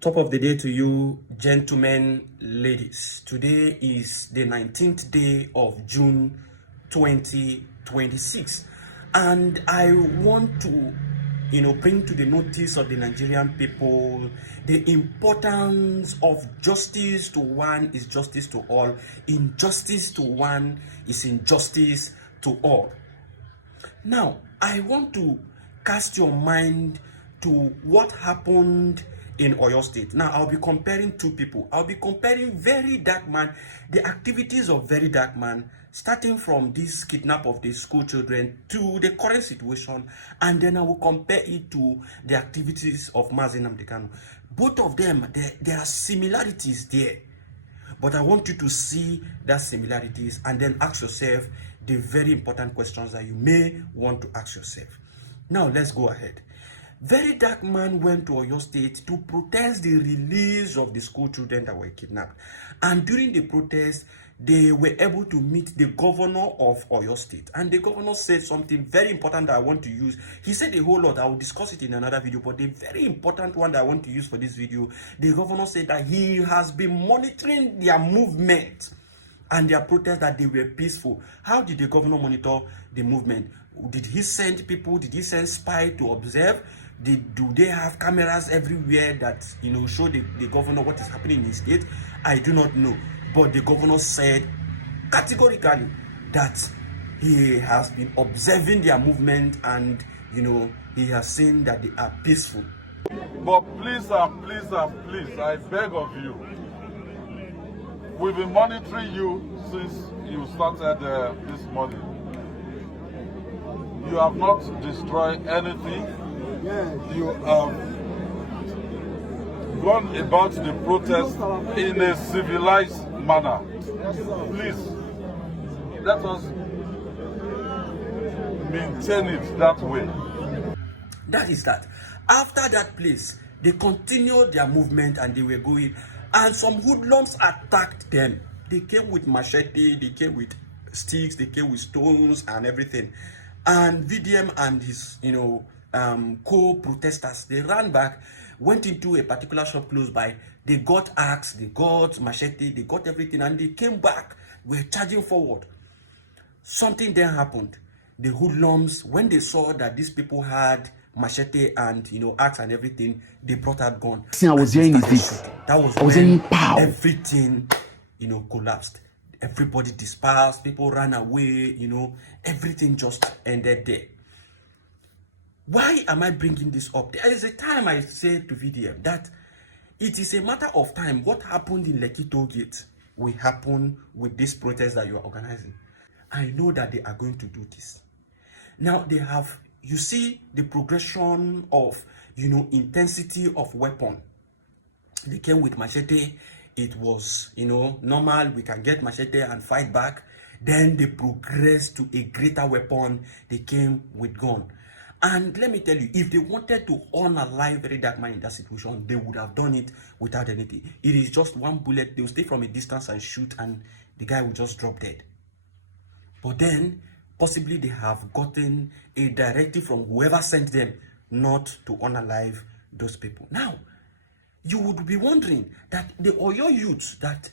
Top of the day to you, gentlemen, ladies. Today is the 19th day of June 2026, and I want to bring to the notice of the Nigerian people the importance of justice to one is justice to all. Injustice to one is injustice to all. Now, I want to cast your mind to what happened in Oyo State. Now, I'll be comparing two people. I'll be comparing verydarkman, the activities of verydarkman, starting from this kidnap of the school children to the current situation, and then I will compare it to the activities of Nnamdi Kanu. Both of them, there are similarities there. But I want you to see that similarities and then ask yourself the very important questions that you may want to ask yourself. Now, let's go ahead. Verydarkman went to Oyo State to protest the release of the school children that were kidnapped. And during the protest, they were able to meet the governor of Oyo State. And the governor said something very important that I want to use. He said a whole lot. I will discuss it in another video. But the very important one that I want to use for this video, the governor said that he has been monitoring their movement and their protest, that they were peaceful. How did the governor monitor the movement? Did he send people? Did he send spies to observe? Do they have cameras everywhere that show the governor what is happening in his state? I do not know. But the governor said categorically that he has been observing their movement and he has seen that they are peaceful. But please and please and please, I beg of you, we've been monitoring you since you started this morning. You have not destroyed anything. You have gone about the protest in a civilized manner. Please, let us maintain it that way. That is that. After that place, they continued their movement and they were going, and some hoodlums attacked them. They came with machete, they came with sticks, they came with stones and everything. And VDM and his, co-protesters, they ran back, went into a particular shop close by. They got axe, they got machete, they got everything, and they came back, were charging forward. Something then happened. The hoodlums, when they saw that these people had machete and axe and everything, they brought out gun. I was hearing is this. That was when everything collapsed. Everybody dispersed, people ran away, everything just ended there. Why am I bringing this up? There is a time I said to VDM that it is a matter of time. What happened in Lekki Toll Gate will happen with this protest that you are organizing. I know that they are going to do this. Now they have, you see the progression of, intensity of weapon. They came with machete. It was, normal. We can get machete and fight back. Then they progressed to a greater weapon. They came with gun. And let me tell you, if they wanted to unalive verydarkman in that situation, they would have done it without anything. It is just one bullet. They will stay from a distance and shoot, and the guy will just drop dead. But then, possibly they have gotten a directive from whoever sent them not to unalive those people. Now, you would be wondering that the Oyo youths that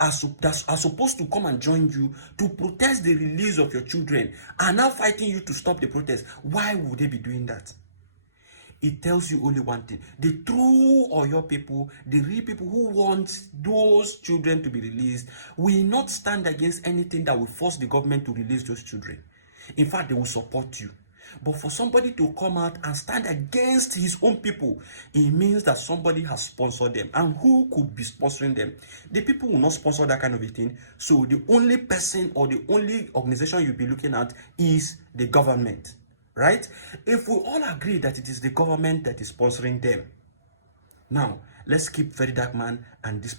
are supposed to come and join you to protest the release of your children are now fighting you to stop the protest. Why would they be doing that? It tells you only one thing. The true Oyo people, the real people who want those children to be released, will not stand against anything that will force the government to release those children. In fact, they will support you. But for somebody to come out and stand against his own people, it means that somebody has sponsored them. And who could be sponsoring them? The people will not sponsor that kind of a thing. So the only person or the only organization you'll be looking at is the government, right? If we all agree that it is the government that is sponsoring them, now let's keep verydarkman and this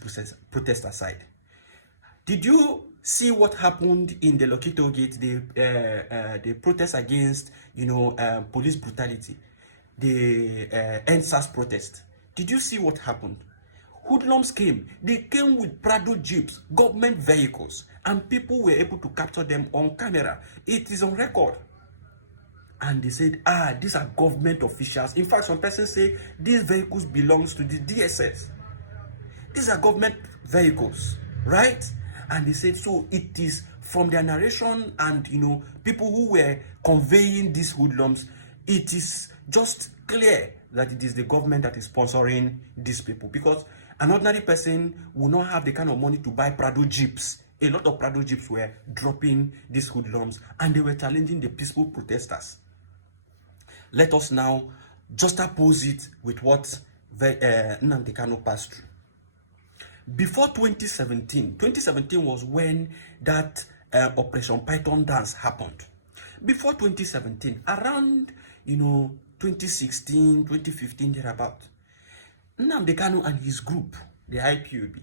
protest aside. Did you see what happened in the Lekki Toll Gate, the protest against, police brutality, the NSAS protest? Did you see what happened? Hoodlums came. They came with Prado jeeps, government vehicles, and people were able to capture them on camera. It is on record. and they said, these are government officials. In fact, some persons say these vehicles belongs to the DSS. These are government vehicles, right? And they said, so it is from their narration and, people who were conveying these hoodlums, it is just clear that it is the government that is sponsoring these people, because an ordinary person will not have the kind of money to buy Prado jeeps. A lot of Prado jeeps were dropping these hoodlums, and they were challenging the peaceful protesters. Let us now just oppose it with what Nnamdi Kanu passed through. Before 2017 was when that Operation Python dance happened. Before 2017, around 2016, 2015, thereabout, Nnamdi Kanu and his group, the IPOB,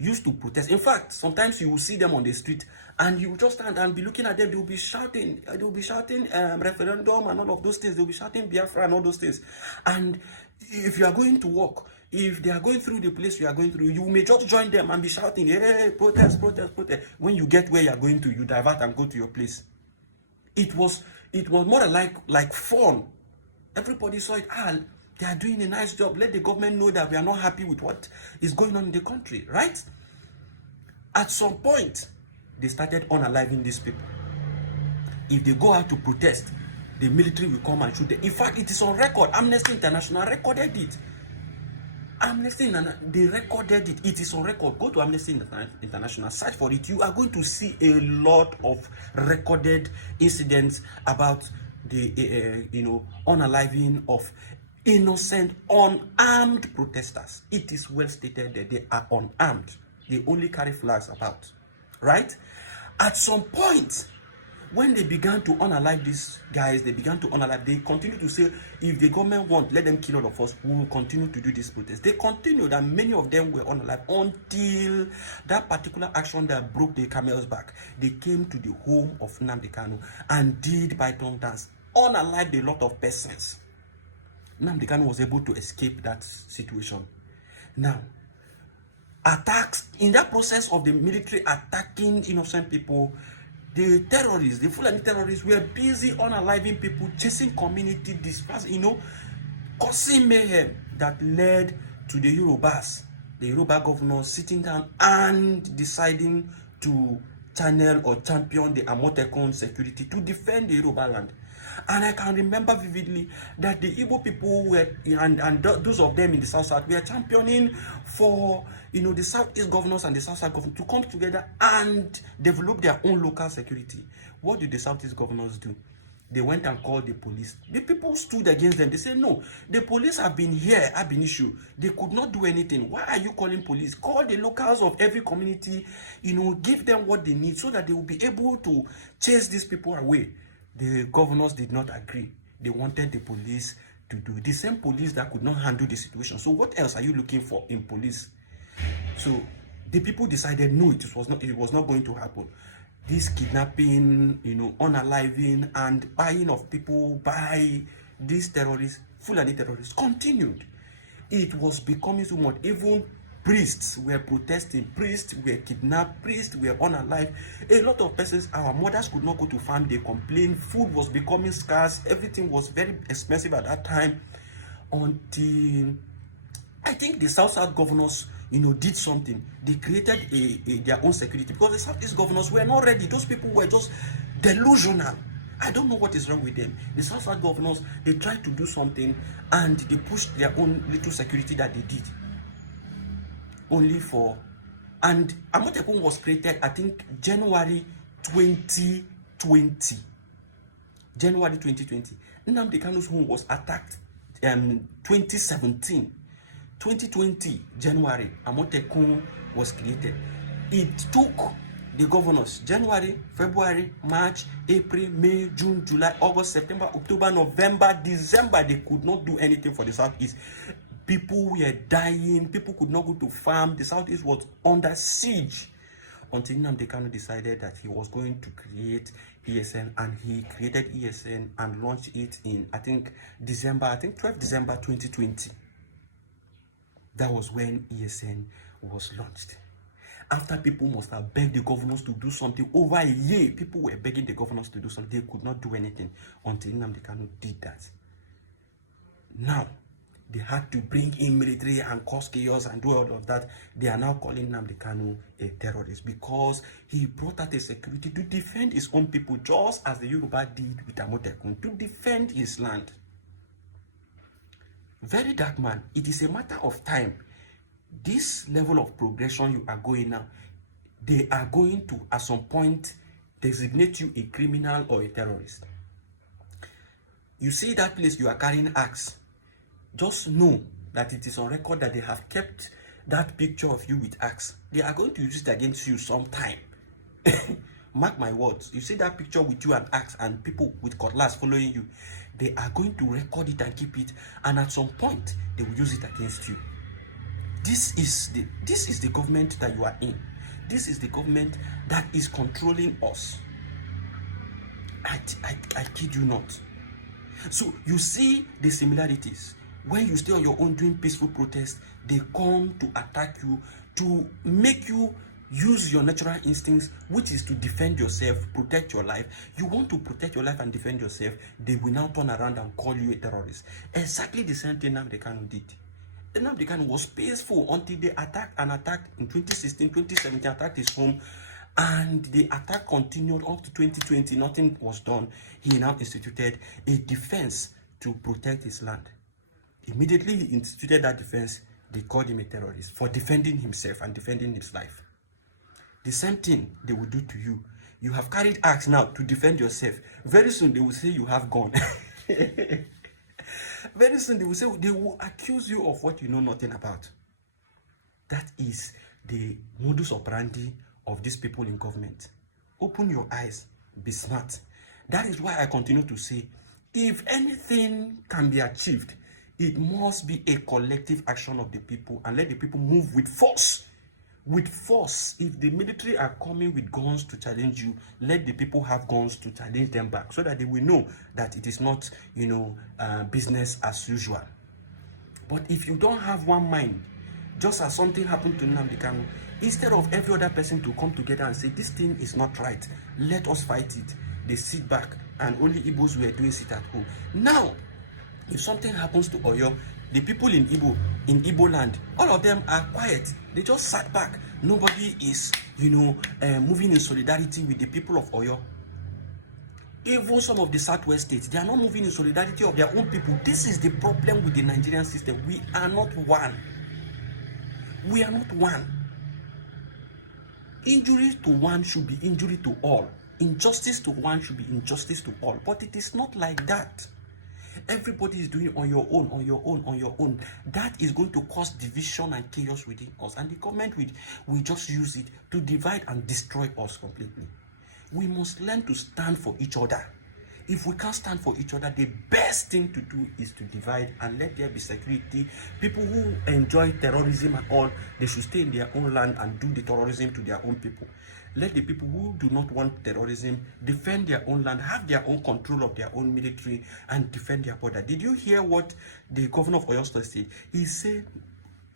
used to protest. In fact, sometimes you will see them on the street and you will just stand and be looking at them. They will be shouting, referendum and all of those things. They will be shouting Biafra and all those things. And if you are going to work, if they are going through the place you are going through, you may just join them and be shouting, hey, protest, protest, protest. When you get where you are going to, you divert and go to your place. It was more like fun. Everybody saw it. They are doing a nice job. Let the government know that we are not happy with what is going on in the country, right? At some point, they started unaliving these people. If they go out to protest, the military will come and shoot them. In fact, it is on record. Amnesty International recorded it. They recorded it. It is on record. Go to Amnesty International, search for it. You are going to see a lot of recorded incidents about the unaliving of innocent, unarmed protesters. It is well stated that they are unarmed. They only carry flags about, right? At some point, when they began to unalive these guys, they continue to say, if the government wants, let them kill all of us, we will continue to do this protest. They continued, and many of them were unalive until that particular action that broke the camel's back. They came to the home of Nnamdi Kanu and did Python dance, unalived a lot of persons. Nnamdi Kanu was able to escape that situation. Now, attacks, in that process of the military attacking innocent people, the terrorists, the Fulani terrorists, were busy unaliving people, chasing community, causing mayhem that led to the Yorubas, the Yoruba governors sitting down and deciding to channel or champion the Amotekun security to defend the Yoruba land. And I can remember vividly that the Igbo people were, and those of them in the South were championing for, the Southeast governors and the South governors to come together and develop their own local security. What did the Southeast governors do? They went and called the police. The people stood against them. They said, no, the police have been here, have been issued. They could not do anything. Why are you calling police? Call the locals of every community, give them what they need so that they will be able to chase these people away. The governors did not agree. They wanted the police to do the same police that could not handle the situation. So what else are you looking for in police? So the people decided no, it was not going to happen. This kidnapping, unaliving and buying of people by these terrorists, Fulani terrorists, continued. It was becoming so much. Even priests were protesting, priests were kidnapped, priests were unalived. A lot of persons, our mothers could not go to farm, they complained, food was becoming scarce, everything was very expensive at that time, until I think the South governors, did something. They created their own security, because the Southeast governors were not ready. Those people were just delusional. I don't know what is wrong with them. The South governors, they tried to do something and they pushed their own little security that they did. And Amotekun was created, I think, January 2020. January 2020. Nnamdi Kanu's home was attacked 2017. 2020, January, Amotekun was created. It took the governors January, February, March, April, May, June, July, August, September, October, November, December. They could not do anything for the Southeast. People were dying. People could not go to farm. The Southeast was under siege until Nnamdi Kanu decided that he was going to create ESN, and he created ESN and launched it in, I think, 12 December 2020. That was when ESN was launched. After people must have begged the governors to do something over a year, people were begging the governors to do something. They could not do anything until Nnamdi Kanu did that. Now, they had to bring in military and cause chaos and do all of that. They are now calling Nnamdi Kanu a terrorist because he brought out a security to defend his own people, just as the Yoruba did with Amotekun, to defend his land. Very dark man, it is a matter of time. This level of progression you are going now, they are going to, at some point, designate you a criminal or a terrorist. You see that place you are carrying axe, just know that it is on record that they have kept that picture of you with axe. They are going to use it against you sometime. Mark my words. You see that picture with you and axe and people with cutlass following you. They are going to record it and keep it, and at some point they will use it against you. This is the government that you are in. This is the government that is controlling us. I kid you not. So you see the similarities. When you stay on your own doing peaceful protest, they come to attack you, to make you use your natural instincts, which is to defend yourself, protect your life. You want to protect your life and defend yourself, they will now turn around and call you a terrorist. Exactly the same thing Nnamdi Kanu did. Nnamdi Kanu was peaceful until they attacked in 2016, 2017, attacked his home, and the attack continued up to 2020. Nothing was done. He now instituted a defense to protect his land. Immediately he instituted that defense, they called him a terrorist for defending himself and defending his life. The same thing they will do to you. You have carried axe now to defend yourself. Very soon they will say you have gun. Very soon they will accuse you of what you know nothing about. That is the modus operandi of these people in government. Open your eyes, be smart. That is why I continue to say, if anything can be achieved, it must be a collective action of the people, and let the people move with force. With force. If the military are coming with guns to challenge you, let the people have guns to challenge them back, so that they will know that it is not, business as usual. But if you don't have one mind, just as something happened to Nnamdi Kanu, instead of every other person to come together and say, this thing is not right, let us fight it, they sit back, and only Igbos were doing it at home. Now, if something happens to Oyo, the people in Igbo land, all of them are quiet. They just sat back. Nobody is, moving in solidarity with the people of Oyo. Even some of the Southwest states, they are not moving in solidarity of their own people. This is the problem with the Nigerian system. We are not one. We are not one. Injury to one should be injury to all. Injustice to one should be injustice to all. But it is not like that. Everybody is doing on your own. That is going to cause division and chaos within us. And the government will just use it to divide and destroy us completely. We must learn to stand for each other. If we can't stand for each other, the best thing to do is to divide and let there be security. People who enjoy terrorism and all, they should stay in their own land and do the terrorism to their own people. Let the people who do not want terrorism defend their own land, have their own control of their own military, and defend their border. Did you hear what the governor of Oyo State said? He said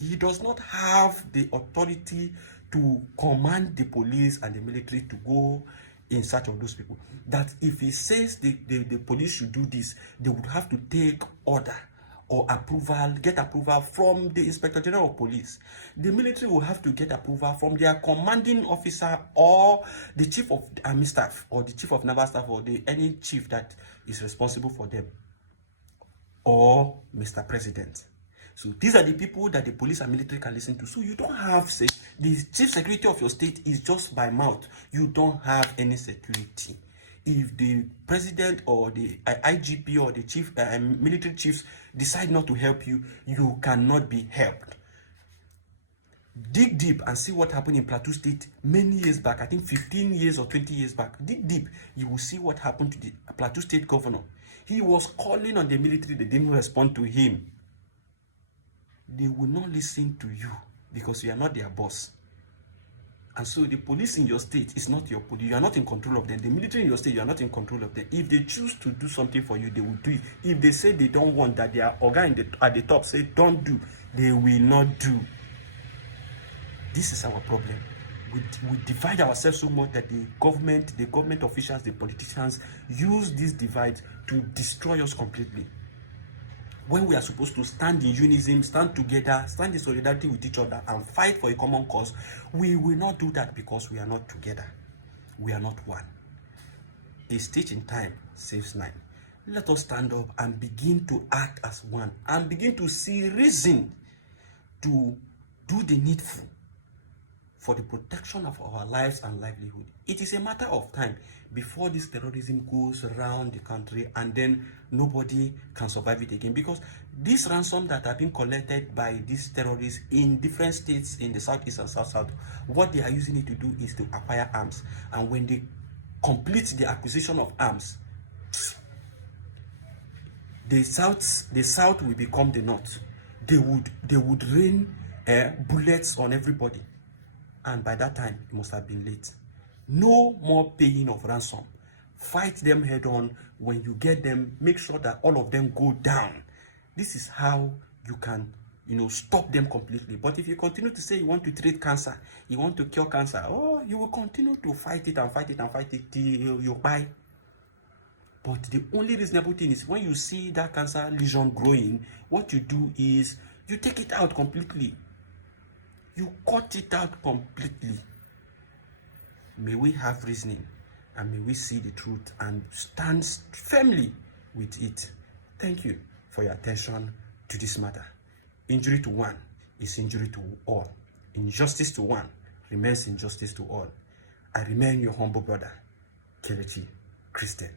he does not have the authority to command the police and the military to go in search of those people. That if he says the police should do this, they would have to take order or get approval from the Inspector General of Police. The military will have to get approval from their commanding officer or the chief of army staff or the chief of naval staff or any chief that is responsible for them, or Mr. President. So these are the people that the police and military can listen to. So you don't have, say, the chief security of your state is just by mouth. You don't have any security. If the president or the IGP or the chief military chiefs decide not to help you, you cannot be helped. Dig deep and see what happened in Plateau State many years back. I think 15 years or 20 years back. Dig deep. You will see what happened to the Plateau State governor. He was calling on the military. They didn't respond to him. They will not listen to you because you are not their boss. And so the police in your state is not your police. You are not in control of them. The military in your state, you are not in control of them. If they choose to do something for you, they will do it. If they say they don't want, that their organ at the top say don't do, they will not do. This is our problem. we divide ourselves so much that the government officials, the politicians use this divide to destroy us completely. When we are supposed to stand in unison, stand together, stand in solidarity with each other, and fight for a common cause, we will not do that because we are not together. We are not one. A stitch in time saves 9. Let us stand up and begin to act as one and begin to see reason to do the needful for the protection of our lives and livelihood. It is a matter of time before this terrorism goes around the country and then nobody can survive it again, because this ransom that have been collected by these terrorists in different states in the southeast and south, what they are using it to do is to acquire arms. And when they complete the acquisition of arms, the south will become the north. They would rain bullets on everybody, and by that time it must have been late. No more paying of ransom. Fight them head on. When you get them, make sure that all of them go down. This is how you can, stop them completely. But if you continue to say you want to treat cancer, you want to cure cancer, you will continue to fight it and fight it and fight it till you die. But the only reasonable thing is when you see that cancer lesion growing, what you do is you take it out completely. You cut it out completely. May we have reasoning, and may we see the truth and stand firmly with it. Thank you for your attention to this matter. Injury to one is injury to all. Injustice to one remains injustice to all. I remain your humble brother, Kelechi Christian.